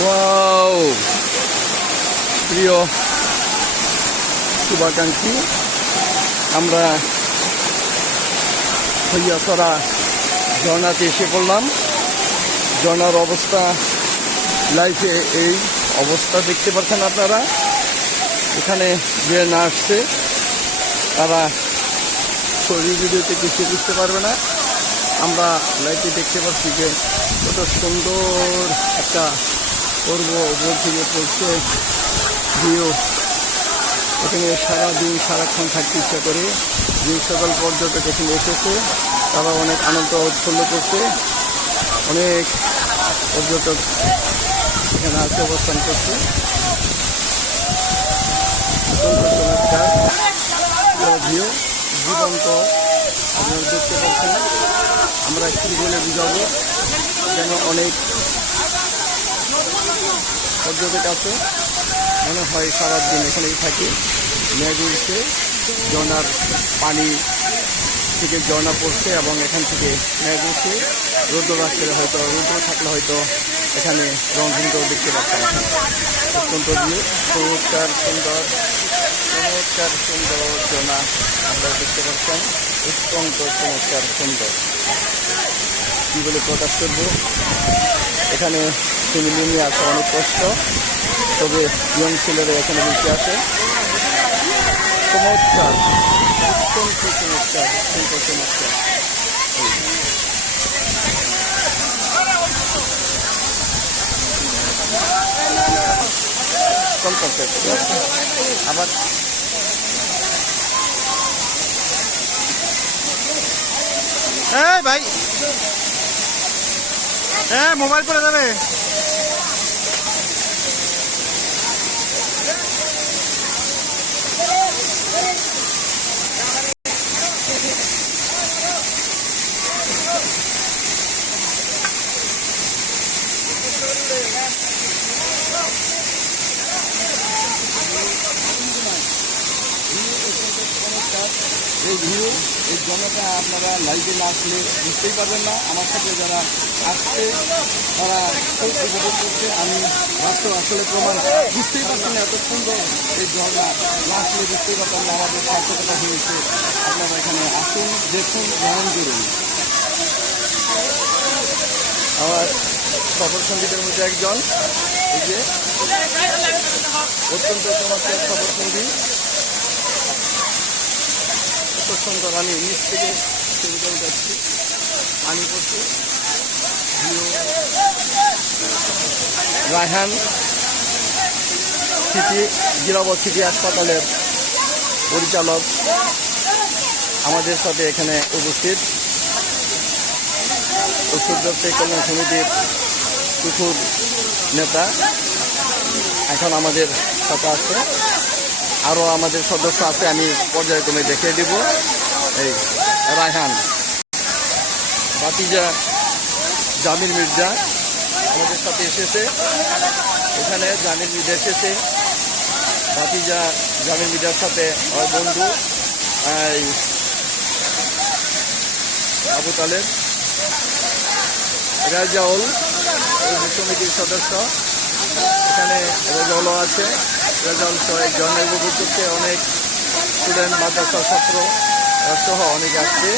Wow, প্রিয় শুভাকাঙ্ক্ষী, আমরা হইয়াছড়া ঝর্ণাতে এসে পড়লাম। ঝর্ণার অবস্থা লাইফে এই অবস্থা দেখতে পাচ্ছেন আপনারা। এখানে যে না আসছে তারা শরীর ভিডিওতে কিছু বুঝতে পারবে না। আমরা লাইফে দেখতে পাচ্ছি যে কত সুন্দর একটা পর্ব উপর থেকে পড়ছে ভিউ। এখানে সারাদিন সারাক্ষণ থাকতে ইচ্ছা করে। যে সকল পর্যটক এখানে এসেছে তারা অনেক আনন্দ উৎফুল্ল করছে। অনেক পর্যটক এখানে আছে, অবস্থান করছে। ভিউ জীবন্ত আপনারা দেখতে পাচ্ছেন। আমরা কি বলে বুঝাবো, যেন অনেক পর্যটক আছে, মনে হয় সারাদিন এখানেই থাকি। মেঘ উঠছে, ঝর্ণার পানি থেকে ঝর্ণা পড়ছে এবং এখান থেকে মেঘ উঠছে। রৌদ্র আসলে হয়তো, রৌদ্র থাকলে হয়তো এখানে রংধনটাও দেখতে পাচ্ছেন। অত্যন্ত চমৎকার সুন্দর, চমৎকার সুন্দর ঝর্ণা আপনারা দেখতে পাচ্ছেন। অত্যন্ত চমৎকার সুন্দর, কি বলে প্রকাশ করব। এখানে ফ্যামিলি নিয়ে আসা অনেক কষ্ট, তবে ইয়ং ছেলেরা এখানে বেশি আছে। চমৎকার, অত্যন্ত চমৎকার, অত্যন্ত চমৎকার। আবার ভাই, মোবাইল পড়ে যাবে। এই ভিউ, এই জনতা আপনারা লাইভে না আসলে বুঝতেই পারবেন না। আমার সাথে যারা আসছে তারা খুব উপভোগ করছে। আমি বাস্তব আসলে প্রমাণ বুঝতেই পারছি না, এত সুন্দর এই ঝর্ণা না আসলে বুঝতেই পারতাম না আমাদের সার্থকতা হয়েছে। আপনারা এখানে আসুন, দেখুন, ভ্রমণ করুন। আমার সফর সঙ্গীদের মধ্যে একজন, এই যে অত্যন্ত চমৎকার সফর সঙ্গী, এত সুন্দর। আমি নিচ থেকে ছবিটা যাচ্ছি, পানি পড়ছি। রায়হান সিটি জিরাবত সিটি হাসপাতালের পরিচালক আমাদের সাথে এখানে উপস্থিত। ওষুধ ব্যবসায়ী কল্যাণ সমিতির প্রচুর নেতা এখন আমাদের সাথে আছে। আরও আমাদের সদস্য আছে, আমি পর্যায়ক্রমে দেখিয়ে দিব। এই রায়হান, ভাতিজা জামির মির্জা আমাদের সাথে এসেছে। এখানে জামির মির্জা এসেছে, ভাতিজা জামির মির্জার সাথে আমার বন্ধু আবু তালেব, রাজাউল সমিতির সদস্য। এখানে রাজাউলও আছে। রাজাউল সহ এক ঝর্ণা উপভোগ করতে অনেক স্টুডেন্ট, মাদ্রাসা ছাত্র সহ অনেকে আসছে।